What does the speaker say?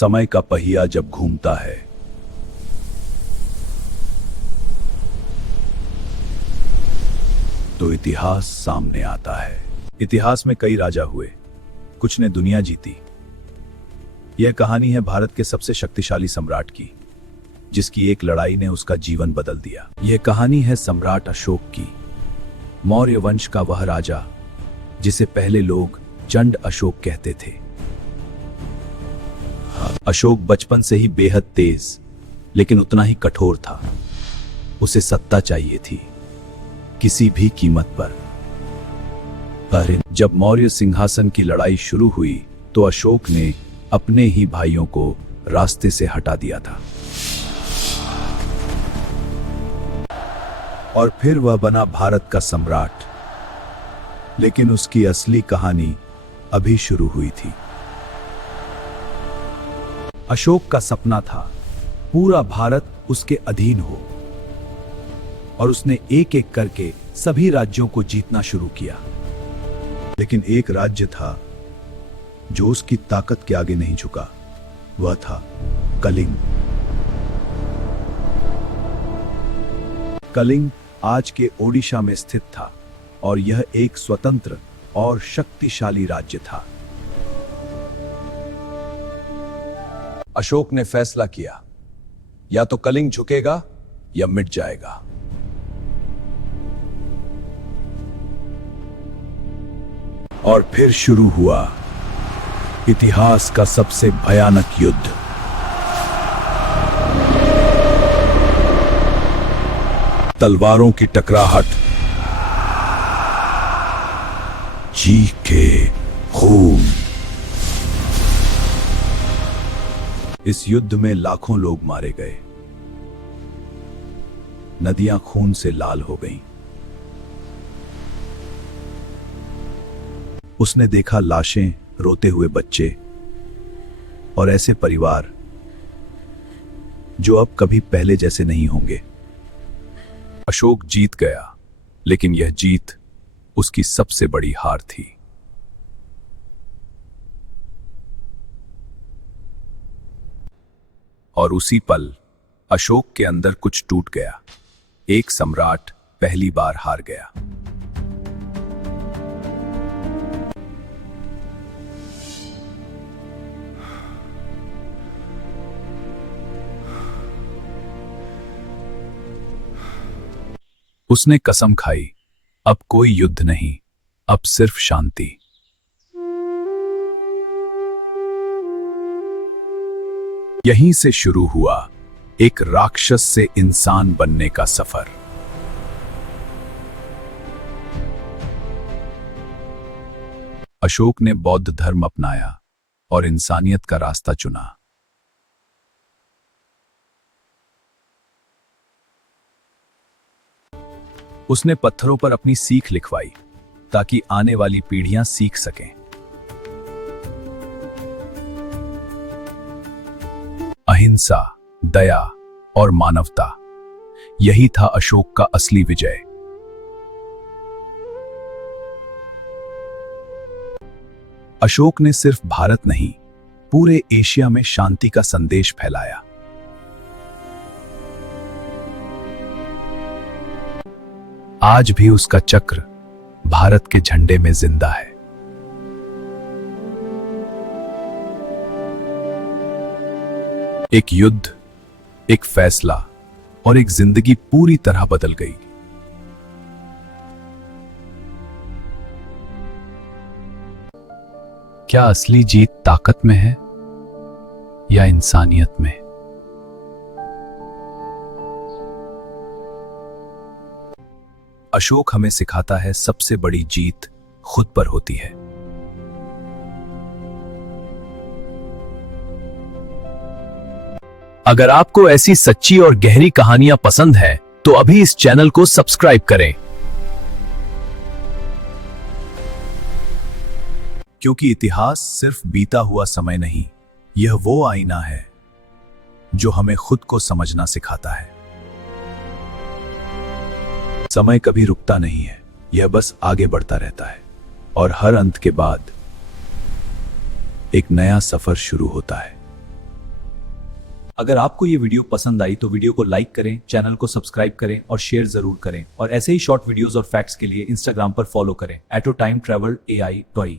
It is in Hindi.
समय का पहिया जब घूमता है तो इतिहास सामने आता है। इतिहास में कई राजा हुए, कुछ ने दुनिया जीती। यह कहानी है भारत के सबसे शक्तिशाली सम्राट की, जिसकी एक लड़ाई ने उसका जीवन बदल दिया। यह कहानी है सम्राट अशोक की, मौर्य वंश का वह राजा जिसे पहले लोग चंड अशोक कहते थे। अशोक बचपन से ही बेहद तेज लेकिन उतना ही कठोर था। उसे सत्ता चाहिए थी, किसी भी कीमत पर। जब मौर्य सिंहासन की लड़ाई शुरू हुई तो अशोक ने अपने ही भाइयों को रास्ते से हटा दिया था और फिर वह बना भारत का सम्राट। लेकिन उसकी असली कहानी अभी शुरू हुई थी। अशोक का सपना था पूरा भारत उसके अधीन हो, और उसने एक एक करके सभी राज्यों को जीतना शुरू किया। लेकिन एक राज्य था जो उसकी ताकत के आगे नहीं झुका, वह था कलिंग। कलिंग आज के ओडिशा में स्थित था और यह एक स्वतंत्र और शक्तिशाली राज्य था। अशोक ने फैसला किया, या तो कलिंग झुकेगा या मिट जाएगा। और फिर शुरू हुआ इतिहास का सबसे भयानक युद्ध। तलवारों की टकराहट, चीखे, खून। इस युद्ध में लाखों लोग मारे गए, नदियां खून से लाल हो गईं। उसने देखा लाशें, रोते हुए बच्चे और ऐसे परिवार जो अब कभी पहले जैसे नहीं होंगे। अशोक जीत गया, लेकिन यह जीत उसकी सबसे बड़ी हार थी। और उसी पल अशोक के अंदर कुछ टूट गया। एक सम्राट पहली बार हार गया। उसने कसम खाई, अब कोई युद्ध नहीं, अब सिर्फ शांति। यहीं से शुरू हुआ एक राक्षस से इंसान बनने का सफर। अशोक ने बौद्ध धर्म अपनाया और इंसानियत का रास्ता चुना। उसने पत्थरों पर अपनी सीख लिखवाई ताकि आने वाली पीढ़ियां सीख सकें। अहिंसा, दया और मानवता, यही था अशोक का असली विजय। अशोक ने सिर्फ भारत नहीं, पूरे एशिया में शांति का संदेश फैलाया। आज भी उसका चक्र भारत के झंडे में जिंदा है। एक युद्ध, एक फैसला और एक जिंदगी पूरी तरह बदल गई। क्या असली जीत ताकत में है या इंसानियत में? अशोक हमें सिखाता है, सबसे बड़ी जीत खुद पर होती है। अगर आपको ऐसी सच्ची और गहरी कहानियां पसंद है तो अभी इस चैनल को सब्सक्राइब करें, क्योंकि इतिहास सिर्फ बीता हुआ समय नहीं, यह वो आईना है जो हमें खुद को समझना सिखाता है। समय कभी रुकता नहीं है, यह बस आगे बढ़ता रहता है और हर अंत के बाद एक नया सफर शुरू होता है। अगर आपको ये वीडियो पसंद आई तो वीडियो को लाइक करें, चैनल को सब्सक्राइब करें और शेयर जरूर करें। और ऐसे ही शॉर्ट वीडियोस और फैक्ट्स के लिए इंस्टाग्राम पर फॉलो करें @time travel AI.